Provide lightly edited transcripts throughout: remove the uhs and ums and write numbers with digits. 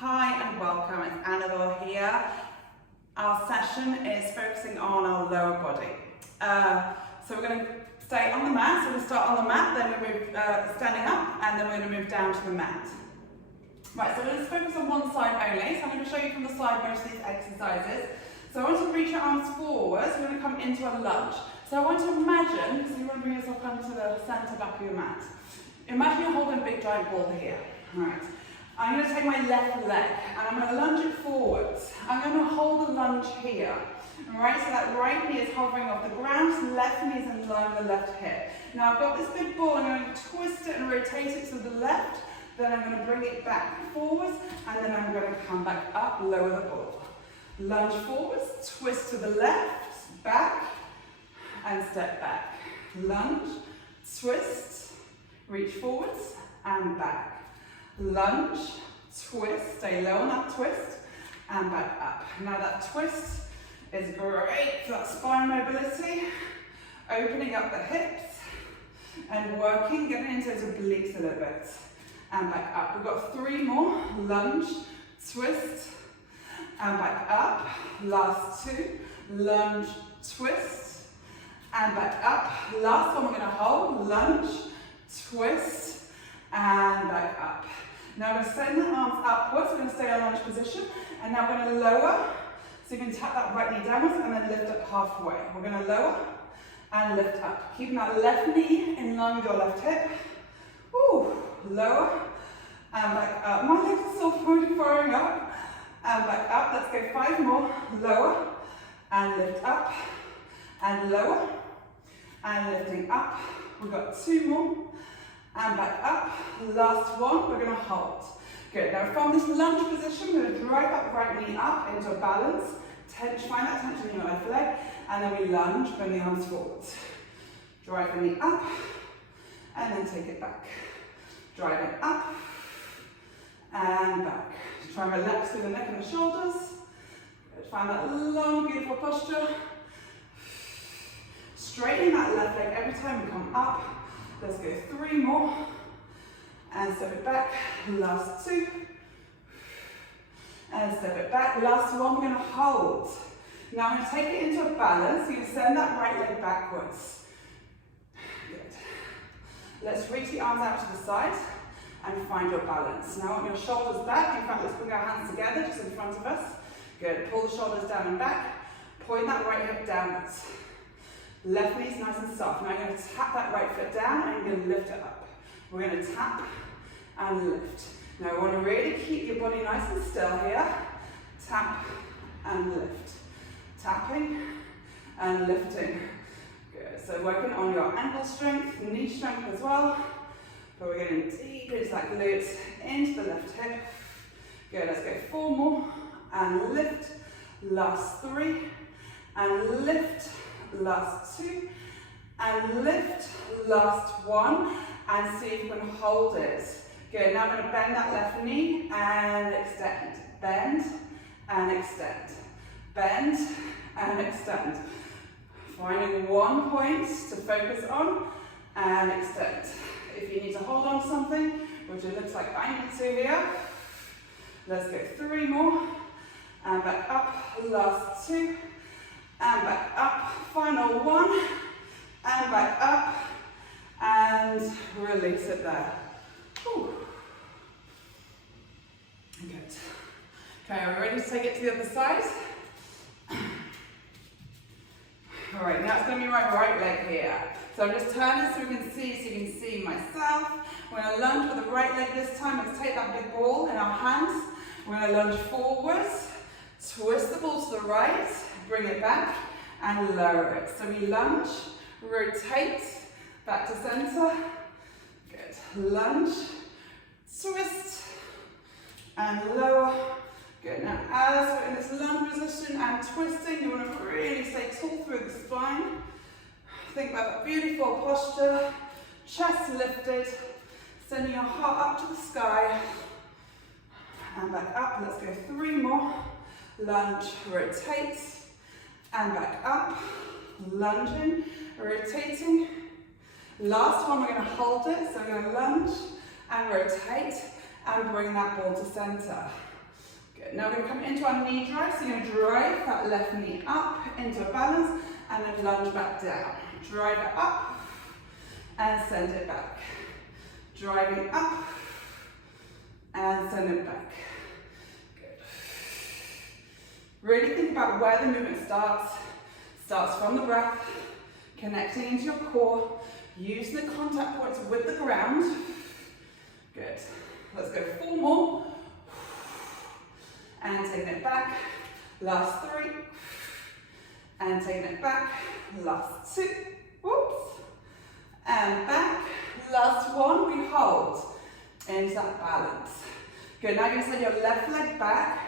Hi and welcome, it's Annabelle here. Our session is focusing on our lower body. So we're going to stay on the mat, so we're going to start on the mat, then we move standing up, and then we're going to move down to the mat. Right, so let's focus on one side only, so I'm going to show you from the side most of these exercises. So I want you to reach your arms forwards, we're going to come into a lunge. So I want you to imagine, so you want to bring yourself onto the centre back of your mat. Imagine you're holding a big giant ball here. Alright. I'm going to take my left leg and I'm going to lunge it forwards. I'm going to hold the lunge here. Alright, so that right knee is hovering off the ground, so left knee is in line with the left hip. Now I've got this big ball, I'm going to twist it and rotate it to the left, then I'm going to bring it back forwards, and then I'm going to come back up, lower the ball. Lunge forwards, twist to the left, back, and step back. Lunge, twist, reach forwards, and back. Lunge, twist, stay low on that twist, and back up. Now that twist is great for that spine mobility, opening up the hips, and working, getting into those obliques a little bit, and back up. We've got 3 more, lunge, twist, and back up. Last 2, lunge, twist, and back up. Last one we're going to hold, lunge, twist, and back up. Now we're going to send the arms upwards, we're going to stay in lunge position, and now we're going to lower, so you can tap that right knee downwards and then lift up halfway. We're going to lower and lift up, keeping that left knee in line with your left hip. Ooh, lower and back up. My legs are still firing up, and back up. Let's go 5 more, lower and lift up, and lower and lifting up. We've got 2 more. And back up. Last one, we're going to hold. Good. Now from this lunge position, we're going to drive that right knee up into a balance. Find that tension in your left leg. And then we lunge, bring the arms forwards. Drive the knee up. And then take it back. Drive it up. And back. Try and relax through the neck and the shoulders. Good. Find that long, beautiful posture. Straightening that left leg every time we come up. Let's go 3 more, and step it back, last 2, and step it back, last one, we're going to hold. Now I'm going to take it into a balance, so you can send that right leg backwards. Good. Let's reach the arms out to the side, and find your balance. Now on your shoulders back, in fact let's bring our hands together, just in front of us. Good, pull the shoulders down and back, point that right hip downwards. Left knee's nice and soft. Now I'm going to tap that right foot down and I'm going to lift it up. We're going to tap and lift. Now we want to really keep your body nice and still here. Tap and lift. Tapping and lifting. Good. So working on your ankle strength, knee strength as well. But we're getting deep into that glute, into the left hip. Good. Let's go 4 more and lift. Last 3 and lift. Last 2 and lift, last 1, and see if you can hold it. Good, now I'm going to bend that left knee and extend. Bend and extend. Bend and extend. Finding 1 point to focus on and extend. If you need to hold on to something, which it looks like I need to here, let's go 3 more and back up, last 2. And back up, final 1, and back up, and release it there. Whew. Good. Okay, are we ready to take it to the other side? All right, now it's going to be my right leg here. So I'm just turning so you can see myself. We're going to lunge with the right leg this time. Let's take that big ball in our hands. We're going to lunge forwards, twist the ball to the right, bring it back and lower it. So we lunge, rotate, back to center. Good. Lunge, twist, and lower. Good. Now as we're in this lunge position and twisting, you want to really stay tall through the spine. Think about that beautiful posture. Chest lifted, sending your heart up to the sky. And back up. Let's go 3 more. Lunge, rotate, and back up, lunging, rotating. Last one, we're going to hold it, so we're going to lunge and rotate and bring that ball to center. Good. Now we're going to come into our knee drive. So you're going to drive that left knee up into a balance and then lunge back down. Drive it up and send it back. Driving up and send it back. Good. Really think about where the movement starts. Starts from the breath, connecting into your core, using the contact points with the ground. Good. Let's go 4 more. And taking it back. Last 3. And taking it back. Last 2. Whoops. And back. Last 1. We hold into that balance. Good. Now you're going to send your left leg back.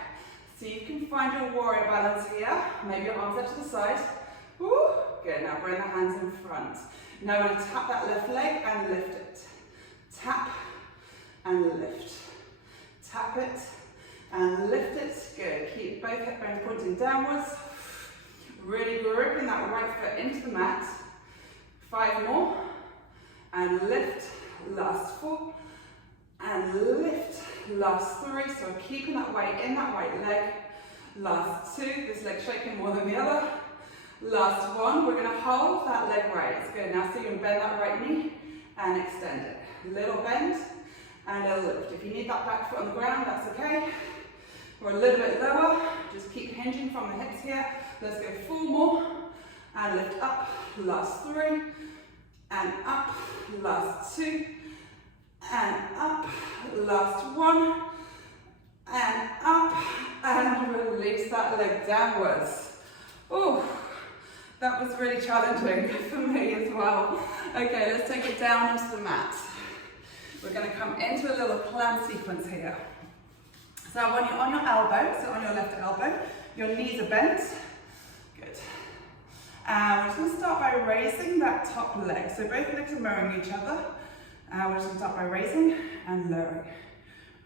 So you can find your warrior balance here. Maybe your arms up to the side. Woo. Good. Now bring the hands in front. Now we're going to tap that left leg and lift it. Tap and lift. Tap it and lift it. Good. Keep both hip bones pointing downwards. Really gripping that right foot into the mat. 5 more. And lift. Last 4. And lift. Last 3. So we're keeping that weight in that right leg. Last 2. This leg shaking more than the other. Last 1. We're going to hold that leg raised. Good. Now so you can bend that right knee and extend it. Little bend and a lift. If you need that back foot on the ground, that's okay. Or a little bit lower. Just keep hinging from the hips here. Let's go 4 more. And lift up. Last 3. And up. Last 2. And up. Last 1. And up. And release that leg downwards. Ooh. That was really challenging for me as well. Okay, let's take it down onto the mat. We're going to come into a little plank sequence here. So when you're on your elbow, so on your left elbow, your knees are bent. Good. And we're just going to start by raising that top leg. So both legs are mirroring each other. We're just going to start by raising and lowering.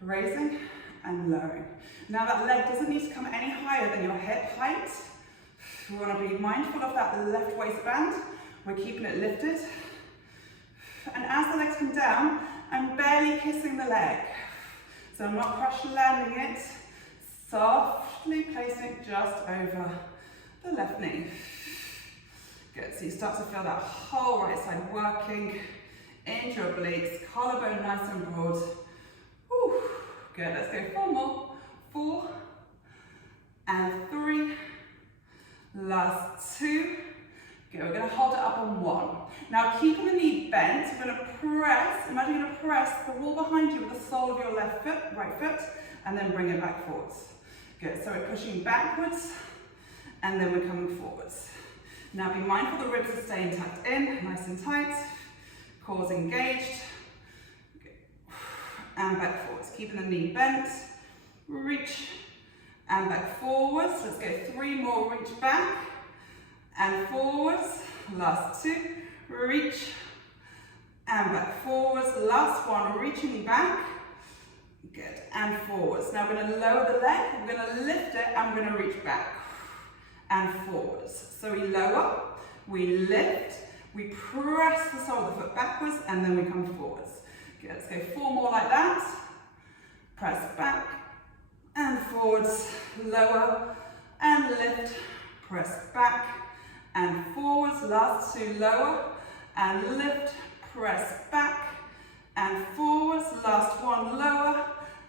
Raising and lowering. Now that leg doesn't need to come any higher than your hip height. We want to be mindful of that left waistband. We're keeping it lifted. And as the legs come down, I'm barely kissing the leg. So I'm not crush landing it. Softly placing it just over the left knee. Good. So you start to feel that whole right side working into your obliques. Collarbone nice and broad. Whew. Good. Let's go 4 more. 4 and 3. Last 2. Good, we're going to hold it up on 1. Now keeping the knee bent, we're going to press, imagine you're going to press the wall behind you with the sole of your left foot, right foot, and then bring it back forwards. Good, so we're pushing backwards, and then we're coming forwards. Now be mindful the ribs are staying tucked in, nice and tight, core's engaged, good. And back forwards, keeping the knee bent, reach, and back forwards. Let's go 3 more, reach back, and forwards. Last 2, reach, and back forwards. Last 1, reaching back, good, and forwards. Now we're going to lower the leg, we're going to lift it, and we're going to reach back, and forwards. So we lower, we lift, we press the sole of the foot backwards, and then we come forwards. Good, let's go 4 more like that. Press back, and forwards, lower, and lift, press back, and forwards. Last 2, lower, and lift, press back, and forwards. Last 1, lower,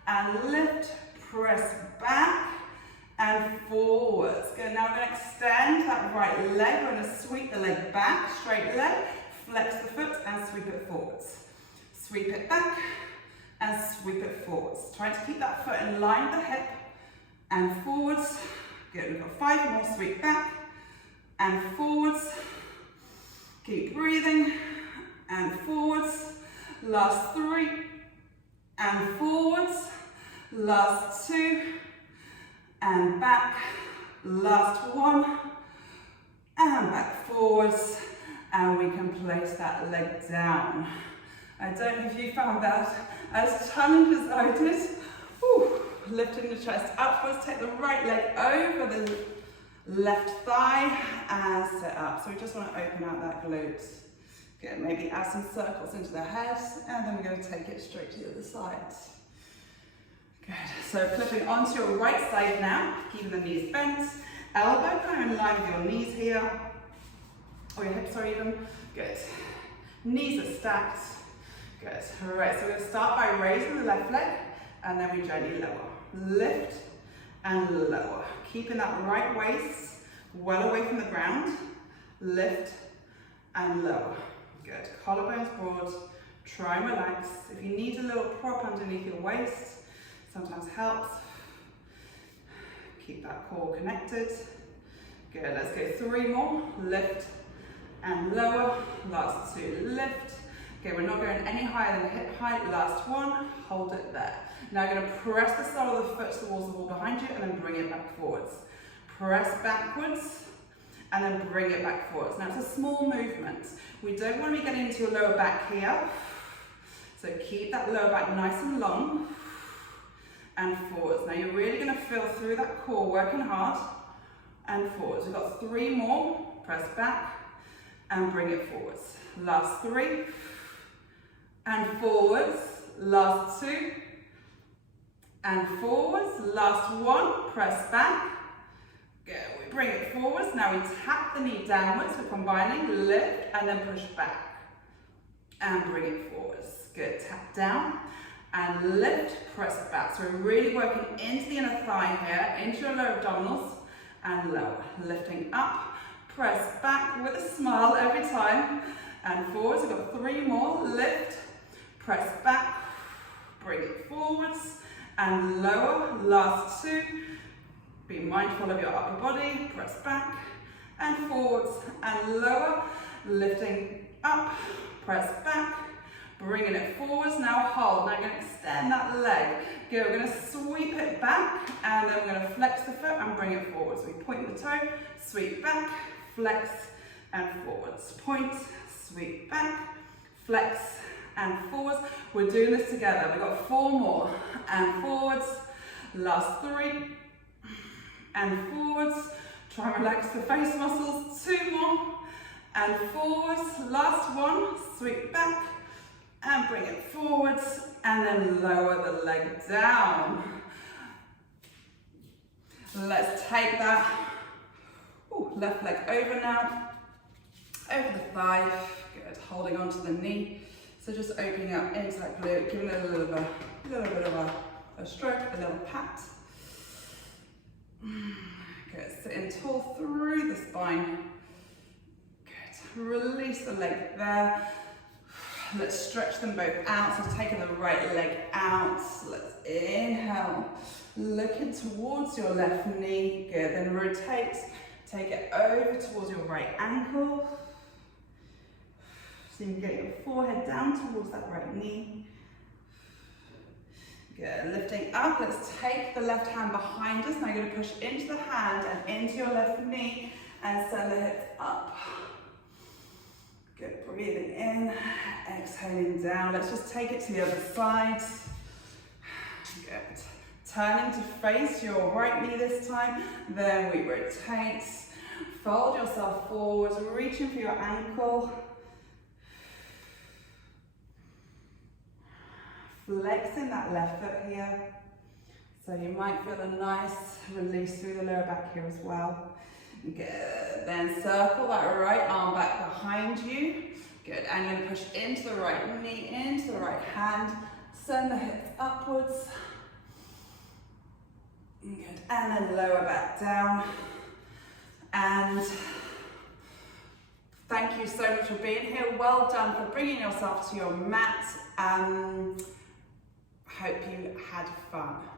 and lift, press back, and forwards. Good, now we're going to extend that right leg. We're going to sweep the leg back, straight leg, flex the foot, and sweep it forwards. Sweep it back, and sweep it forwards. Trying to keep that foot in line with the hip, and forwards. Good, we've got 5 more, sweep back, and forwards. Keep breathing, and forwards. Last 3, and forwards. Last 2, and back. Last 1, and back forwards. And we can place that leg down. I don't know if you found that as challenging as I did. Whew. Lifting the chest upwards, take the right leg over the left thigh and sit up. So we just want to open out that glute. Good, maybe add some circles into the head, and then we're going to take it straight to the other side. Good. So flipping onto your right side now, keeping the knees bent, elbow kind of in line with your knees here, or your hips are even. Good. Knees are stacked. Good. All right, so we're going to start by raising the left leg, and then we gently lower. Lift and lower. Keeping that right waist well away from the ground. Lift and lower. Good. Collarbones broad. Try and relax. If you need a little prop underneath your waist, sometimes helps. Keep that core connected. Good. Let's go 3 more. Lift and lower. Last 2. Lift. Okay, we're not going any higher than hip height. Last 1. Hold it there. Now you're going to press the sole of the foot towards the wall behind you and then bring it back forwards. Press backwards and then bring it back forwards. Now it's a small movement. We don't want to be getting into your lower back here. So keep that lower back nice and long and forwards. Now you're really going to feel through that core, working hard and forwards. We've got 3 more. Press back and bring it forwards. Last 3 and forwards. Last 2 and forwards. Last 1. Press back. Good. We bring it forwards. Now we tap the knee downwards. We're combining lift and then push back and bring it forwards. Good. Tap down and lift, press it back. So we're really working into the inner thigh here, into your lower abdominals and lower. Lifting up, press back with a smile every time and forwards. We've got 3 more. Lift, press back, bring it forwards and lower. Last 2. Be mindful of your upper body. Press back and forwards and lower. Lifting up, press back, bringing it forwards. Now hold. Now you're going to extend that leg. Good. We're going to sweep it back and then we're going to flex the foot and bring it forwards. We point the toe, sweep back, flex and forwards. Point, sweep back, flex and forwards. We're doing this together. We've got 4 more and forwards. Last 3 and forwards. Try and relax the face muscles. 2 more and forwards. Last 1. Sweep back and bring it forwards and then lower the leg down. Let's take that left leg over now, over the thigh. Good. Holding onto the knee. So just opening up into that glute, giving it a little bit of a stroke, a little pat. Good. Sitting tall through the spine. Good. Release the leg there. Let's stretch them both out. So taking the right leg out. Let's inhale. Looking towards your left knee. Good. Then rotate. Take it over towards your right ankle. So you can get your forehead down towards that right knee. Good. Lifting up. Let's take the left hand behind us. Now you're going to push into the hand and into your left knee and send the hips up. Good. Breathing in. Exhaling down. Let's just take it to the other side. Good. Turning to face your right knee this time. Then we rotate. Fold yourself forward. Reaching for your ankle. Flexing that left foot here. So you might feel a nice release through the lower back here as well. Good. Then circle that right arm back behind you. Good. And you're going to push into the right knee, into the right hand. Send the hips upwards. Good. And then lower back down. And thank you so much for being here. Well done for bringing yourself to your mat. Hope you had fun.